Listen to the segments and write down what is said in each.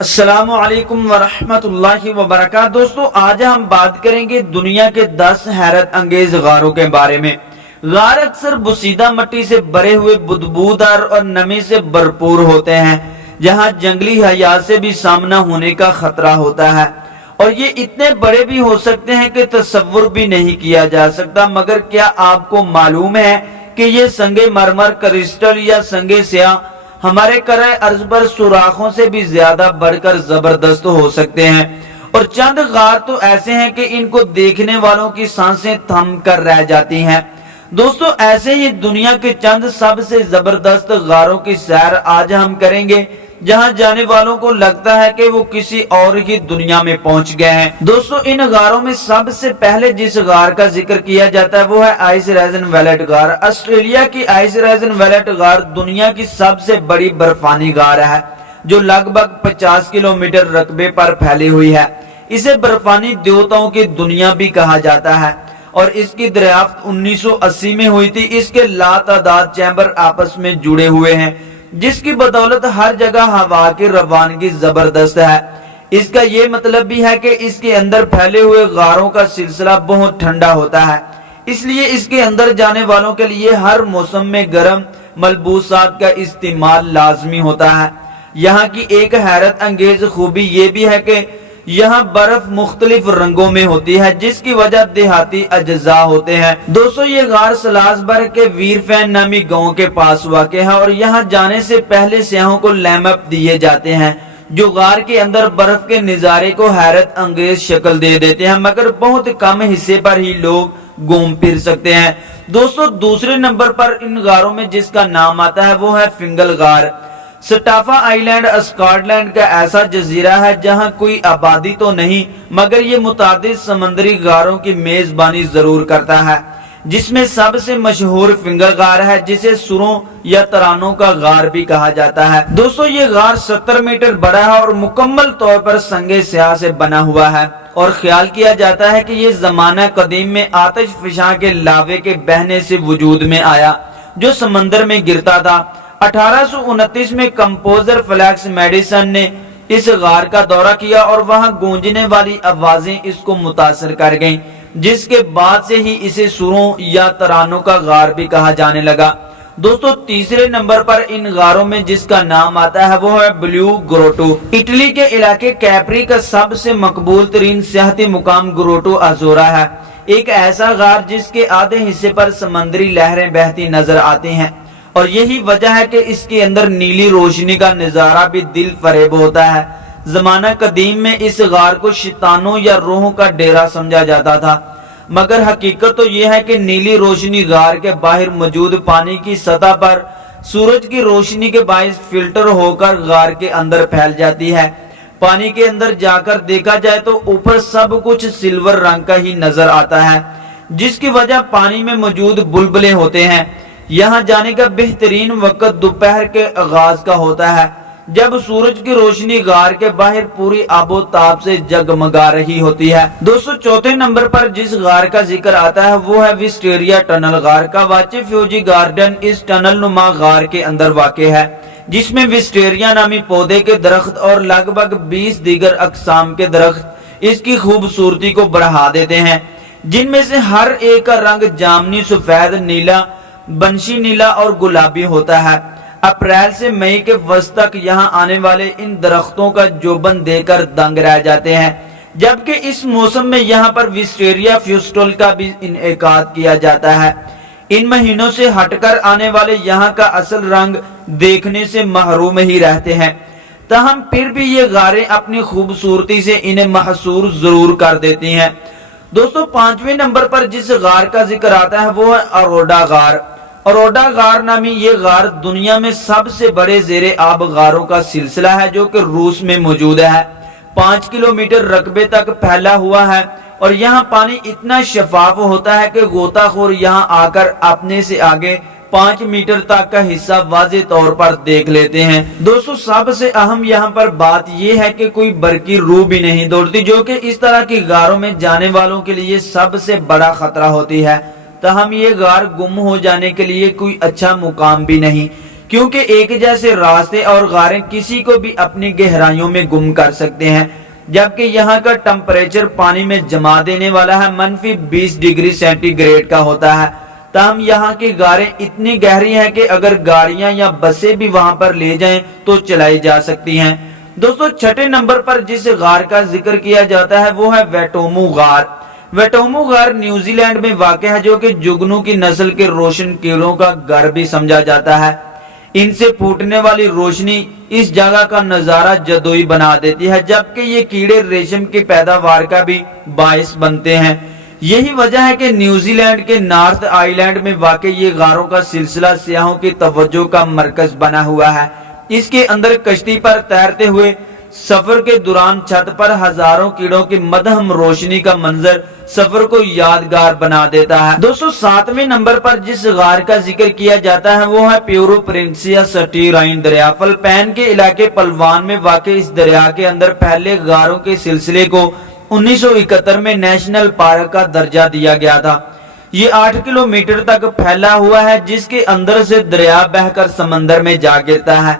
السلام علیکم ورحمۃ اللہ وبرکاتہ۔ دوستو آج ہم بات کریں گے دنیا کے 10 حیرت انگیز غاروں کے بارے میں۔ غار اکثر بسیدہ مٹی سے بھرے ہوئے بدبودار اور نمی سے بھرپور ہوتے ہیں، جہاں جنگلی حیات سے بھی سامنا ہونے کا خطرہ ہوتا ہے، اور یہ اتنے بڑے بھی ہو سکتے ہیں کہ تصور بھی نہیں کیا جا سکتا۔ مگر کیا آپ کو معلوم ہے کہ یہ سنگ مرمر، کرسٹل یا سنگ سیاہ ہمارے کرۂ ارض پر سوراخوں سے بھی زیادہ بڑھ کر زبردست ہو سکتے ہیں؟ اور چند غار تو ایسے ہیں کہ ان کو دیکھنے والوں کی سانسیں تھم کر رہ جاتی ہیں۔ دوستو ایسے ہی دنیا کے چند سب سے زبردست غاروں کی سیر آج ہم کریں گے، جہاں جانے والوں کو لگتا ہے کہ وہ کسی اور ہی دنیا میں پہنچ گئے ہیں۔ دوستو ان غاروں میں سب سے پہلے جس غار کا ذکر کیا جاتا ہے وہ ہے آئس ریزن ویلٹ غار۔ آسٹریلیا کی آئس ریزن ویلٹ غار دنیا کی سب سے بڑی برفانی غار ہے، جو لگ بھگ 50 کلومیٹر رقبے پر پھیلی ہوئی ہے۔ اسے برفانی دیوتاؤں کی دنیا بھی کہا جاتا ہے، اور اس کی دریافت 1980 میں ہوئی تھی۔ اس کے لاتعداد چیمبر آپس میں جڑے ہوئے ہیں، جس کی بدولت ہر جگہ ہوا کی روانگی زبردست ہے۔ اس کا یہ مطلب بھی ہے کہ اس کے اندر پھیلے ہوئے غاروں کا سلسلہ بہت ٹھنڈا ہوتا ہے، اس لیے اس کے اندر جانے والوں کے لیے ہر موسم میں گرم ملبوسات کا استعمال لازمی ہوتا ہے۔ یہاں کی ایک حیرت انگیز خوبی یہ بھی ہے کہ یہاں برف مختلف رنگوں میں ہوتی ہے، جس کی وجہ دیہاتی اجزاء ہوتے ہیں۔ دوستو یہ غار سلاسبرگ کے ویر فین نامی گاؤں کے پاس واقع ہے، اور یہاں جانے سے پہلے سیاحوں کو لیمپ دیے جاتے ہیں، جو غار کے اندر برف کے نظارے کو حیرت انگیز شکل دے دیتے ہیں، مگر بہت کم حصے پر ہی لوگ گھوم پھر سکتے ہیں۔ دوستو دوسرے نمبر پر ان غاروں میں جس کا نام آتا ہے وہ ہے فنگل غار۔ سٹافا آئی لینڈ اسکاٹ لینڈ کا ایسا جزیرہ ہے جہاں کوئی آبادی تو نہیں، مگر یہ متعدد سمندری غاروں کی میزبانی ضرور کرتا ہے، جس میں سب سے مشہور فنگل غار ہے، جسے سوروں یا ترانوں کا غار بھی کہا جاتا ہے۔ دوستو یہ غار 70 میٹر بڑا ہے اور مکمل طور پر سنگ سیاہ سے بنا ہوا ہے، اور خیال کیا جاتا ہے کہ یہ زمانہ قدیم میں آتش فشاں کے لاوے کے بہنے سے وجود میں آیا، جو سمندر میں گرتا تھا۔ 1829 میں کمپوزر فلیکس میڈیسن نے اس غار کا دورہ کیا، اور وہاں گونجنے والی آوازیں اس کو متاثر کر گئیں، جس کے بعد سے ہی اسے سوروں یا ترانوں کا غار بھی کہا جانے لگا۔ دوستو تیسرے نمبر پر ان غاروں میں جس کا نام آتا ہے وہ ہے بلیو گروٹو۔ اٹلی کے علاقے کیپری کا سب سے مقبول ترین سیاحتی مقام گروٹو ازورا ہے، ایک ایسا غار جس کے آدھے حصے پر سمندری لہریں بہتی نظر آتی ہیں، اور یہی وجہ ہے کہ اس کے اندر نیلی روشنی کا نظارہ بھی دل فریب ہوتا ہے۔ زمانہ قدیم میں اس غار کو چٹانوں یا روحوں کا ڈیرا سمجھا جاتا تھا، مگر حقیقت تو یہ ہے کہ نیلی روشنی غار کے باہر موجود پانی کی سطح پر سورج کی روشنی کے باعث فلٹر ہو کر غار کے اندر پھیل جاتی ہے۔ پانی کے اندر جا کر دیکھا جائے تو اوپر سب کچھ سلور رنگ کا ہی نظر آتا ہے، جس کی وجہ پانی میں موجود بلبلے ہوتے ہیں۔ یہاں جانے کا بہترین وقت دوپہر کے آغاز کا ہوتا ہے، جب سورج کی روشنی غار کے باہر پوری آب و تاب سے جگمگا رہی ہوتی ہے۔ دوستو چوتھے نمبر پر جس غار کا ذکر آتا ہے وہ ہے وسٹیریا ٹنل غار کا واچے فیوجی گارڈن اس ٹنل نما غار کے اندر واقع ہے، جس میں وسٹیریا نامی پودے کے درخت اور لگ بھگ 20 دیگر اقسام کے درخت اس کی خوبصورتی کو بڑھا دیتے ہیں، جن میں سے ہر ایک کا رنگ جامنی، سفید، نیلا، بنشی نیلا اور گلابی ہوتا ہے۔ اپریل سے مئی کے وسط تک یہاں آنے والے ان درختوں کا جوبن دے کر دنگ رہ جاتے ہیں، جبکہ اس موسم میں یہاں پر وسٹیریا فیوسٹول کا بھی انعقاد کیا جاتا ہے۔ ان مہینوں سے ہٹ کر آنے والے یہاں کا اصل رنگ دیکھنے سے محروم ہی رہتے ہیں، تاہم پھر بھی یہ غاریں اپنی خوبصورتی سے انہیں محصور ضرور کر دیتی ہیں۔ دوستو پانچویں نمبر پر جس غار کا ذکر آتا ہے وہ ہے اروڈا غار۔ اروڈا غار نامی یہ غار دنیا میں سب سے بڑے زیر آب غاروں کا سلسلہ ہے، جو کہ روس میں موجود ہے۔ 5 کلومیٹر رقبے تک پھیلا ہوا ہے، اور یہاں پانی اتنا شفاف ہوتا ہے کہ غوطہ خور یہاں آ کر اپنے سے آگے 5 میٹر تک کا حصہ واضح طور پر دیکھ لیتے ہیں۔ دوستو سب سے اہم یہاں پر بات یہ ہے کہ کوئی برقی روح بھی نہیں دوڑتی، جو کہ اس طرح کی غاروں میں جانے والوں کے لیے سب سے بڑا خطرہ ہوتی ہے۔ تاہم یہ غار گم ہو جانے کے لیے کوئی اچھا مقام بھی نہیں، کیونکہ ایک جیسے راستے اور غاریں کسی کو بھی اپنی گہرائیوں میں گم کر سکتے ہیں، جبکہ یہاں کا ٹمپریچر پانی میں جما دینے والا ہے -20 ڈگری سینٹی گریڈ کا ہوتا ہے۔ تاہم یہاں کی غاریں اتنی گہری ہیں کہ اگر گاڑیاں یا بسیں بھی وہاں پر لے جائیں تو چلائی جا سکتی ہیں۔ دوستو چھٹے نمبر پر جس غار کا ذکر کیا جاتا ہے وہ ہے ویٹومو غار۔ ویٹومو غار نیوزی لینڈ میں واقع ہے، جو کہ جگنو کی نسل کے روشن کیڑوں کا گھر بھی سمجھا جاتا ہے۔ ان سے پھوٹنے والی روشنی اس جگہ کا نظارہ جدوئی بنا دیتی ہے، جبکہ یہ کیڑے ریشم کی پیداوار کا بھی باعث بنتے ہیں۔ یہی وجہ ہے کہ نیوزی لینڈ کے نارتھ آئی لینڈ میں واقع یہ غاروں کا سلسلہ سیاحوں کی توجہ کا مرکز بنا ہوا ہے۔ اس کے اندر کشتی پر تیرتے ہوئے سفر کے دوران چھت پر ہزاروں کیڑوں کی مدھم روشنی کا منظر سفر کو یادگار بنا دیتا ہے۔ دوستو 7ویں نمبر پر جس غار کا ذکر کیا جاتا ہے وہ ہے پیورو پرنسیا سٹیرائن دریا۔ فلپائن کے علاقے پلوان میں واقع اس دریا کے اندر پہلے غاروں کے سلسلے کو 1971 میں نیشنل پارک کا درجہ دیا گیا تھا۔ یہ 8 کلومیٹر تک پھیلا ہوا ہے، جس کے اندر سے دریا بہہ کر سمندر میں جا گرتا ہے۔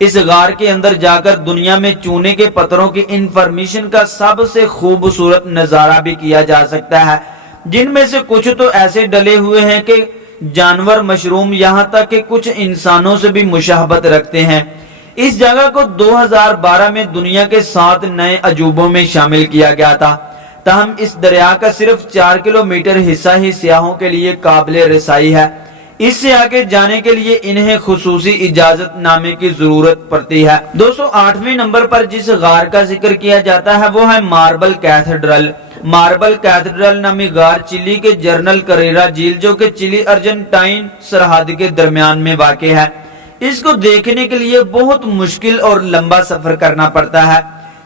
اس غار کے اندر جا کر دنیا میں چونے کے پتھروں کی انفارمیشن کا سب سے خوبصورت نظارہ بھی کیا جا سکتا ہے، جن میں سے کچھ تو ایسے ڈلے ہوئے ہیں کہ جانور، مشروم، یہاں تک کہ کچھ انسانوں سے بھی مشابہت رکھتے ہیں۔ اس جگہ کو 2012 میں دنیا کے 7 نئے عجوبوں میں شامل کیا گیا تھا۔ تاہم اس دریا کا صرف 4 کلومیٹر حصہ ہی سیاحوں کے لیے قابل رسائی ہے۔ اس سے آگے جانے کے لیے انہیں خصوصی اجازت نامے کی ضرورت پڑتی ہے۔ 208ویں نمبر پر جس غار کا ذکر کیا جاتا ہے وہ ہے ماربل کیتھیڈرل۔ ماربل کیتھیڈرل نامی غار چلی کے جنرل کریرا جھیل، جو کہ چلی ارجنٹائن سرحد کے درمیان میں واقع ہے۔ اس کو دیکھنے کے لیے بہت مشکل اور لمبا سفر کرنا پڑتا ہے۔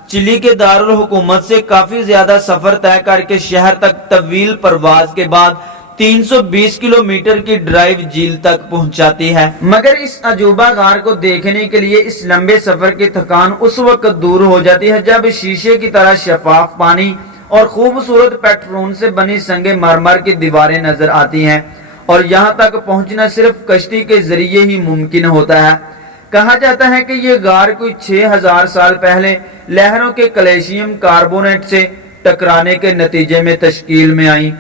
چلی کے دارالحکومت سے کافی زیادہ سفر طے کر کے شہر تک طویل پرواز کے بعد 320 کلومیٹر کی ڈرائیو جھیل تک پہنچاتی ہے۔ مگر اس عجوبہ غار کو دیکھنے کے لیے اس لمبے سفر کی تھکان اس وقت دور ہو جاتی ہے جب شیشے کی طرح شفاف پانی اور خوبصورت پیٹرون سے بنی سنگ مرمر کی دیواریں نظر آتی ہیں، اور یہاں تک پہنچنا صرف کشتی کے ذریعے ہی ممکن ہوتا ہے۔ کہا جاتا ہے کہ یہ غار کوئی 6000 سال پہلے لہروں کے کیلشیم کاربونیٹ سے ٹکرانے کے نتیجے میں تشکیل میں آئی۔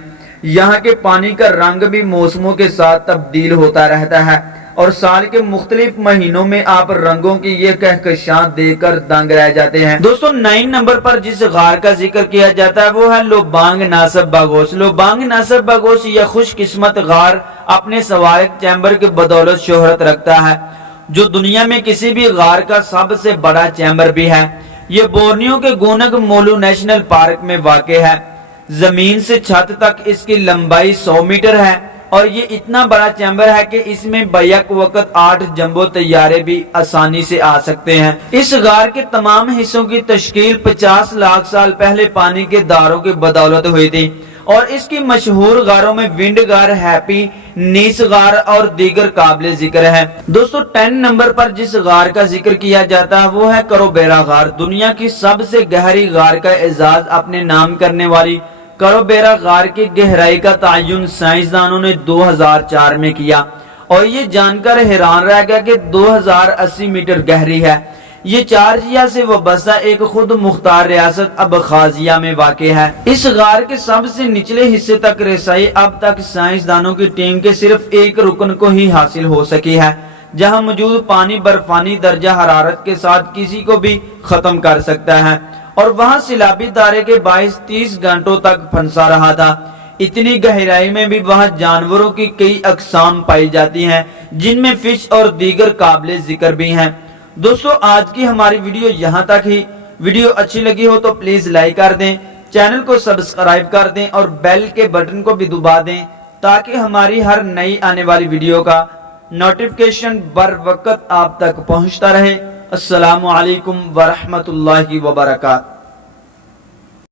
یہاں کے پانی کا رنگ بھی موسموں کے ساتھ تبدیل ہوتا رہتا ہے، اور سال کے مختلف مہینوں میں آپ رنگوں کی یہ کہکشاں دیکھ کر دنگ رہ جاتے ہیں۔ 9 نمبر پر جس غار کا ذکر کیا جاتا ہے وہ ہے لوبانگ ناسب باگوس۔ لوبانگ ناسب باگوس یہ خوش قسمت غار اپنے سوارک چیمبر کی بدولت شہرت رکھتا ہے، جو دنیا میں کسی بھی غار کا سب سے بڑا چیمبر بھی ہے۔ یہ بورنیو کے گونگ مولو نیشنل پارک میں واقع ہے۔ زمین سے چھت تک اس کی لمبائی 100 میٹر ہے، اور یہ اتنا بڑا چیمبر ہے کہ اس میں بیک وقت 8 جمبو طیارے بھی آسانی سے آ سکتے ہیں۔ اس غار کے تمام حصوں کی تشکیل 50 لاکھ سال پہلے پانی کے داروں کی بدولت ہوئی تھی، اور اس کی مشہور غاروں میں ونڈ غار، ہیپی، نیس غار اور دیگر قابل ذکر ہے۔ 10 نمبر پر جس غار کا ذکر کیا جاتا ہے وہ ہے کروبیرا غار۔ دنیا کی سب سے گہری غار کا اعزاز اپنے نام کرنے والی کروبیرا غار کی گہرائی کا تعین سائنسدانوں نے 2004 میں کیا، اور یہ جان کر حیران رہ گیا کہ 2080 میٹر گہری ہے۔ یہ جارجیا سے وابستہ ایک خود مختار ریاست ابخازیہ میں واقع ہے۔ اس غار کے سب سے نچلے حصے تک رسائی اب تک سائنسدانوں کی ٹیم کے صرف ایک رکن کو ہی حاصل ہو سکی ہے، جہاں موجود پانی برفانی درجہ حرارت کے ساتھ کسی کو بھی ختم کر سکتا ہے، اور وہاں سیلابی دارے کے باعث 30 گھنٹوں تک پھنسا رہا تھا۔ اتنی گہرائی میں بھی وہاں جانوروں کی کئی اقسام پائی جاتی ہیں، جن میں فش اور دیگر قابل ذکر بھی ہیں۔ دوستو آج کی ہماری ویڈیو یہاں تک ہی۔ ویڈیو اچھی لگی ہو تو پلیز لائک کر دیں، چینل کو سبسکرائب کر دیں اور بیل کے بٹن کو بھی دبا دیں، تاکہ ہماری ہر نئی آنے والی ویڈیو کا نوٹیفیکیشن بر وقت آپ تک پہنچتا رہے۔ السلام علیکم ورحمۃ اللہ وبرکاتہ۔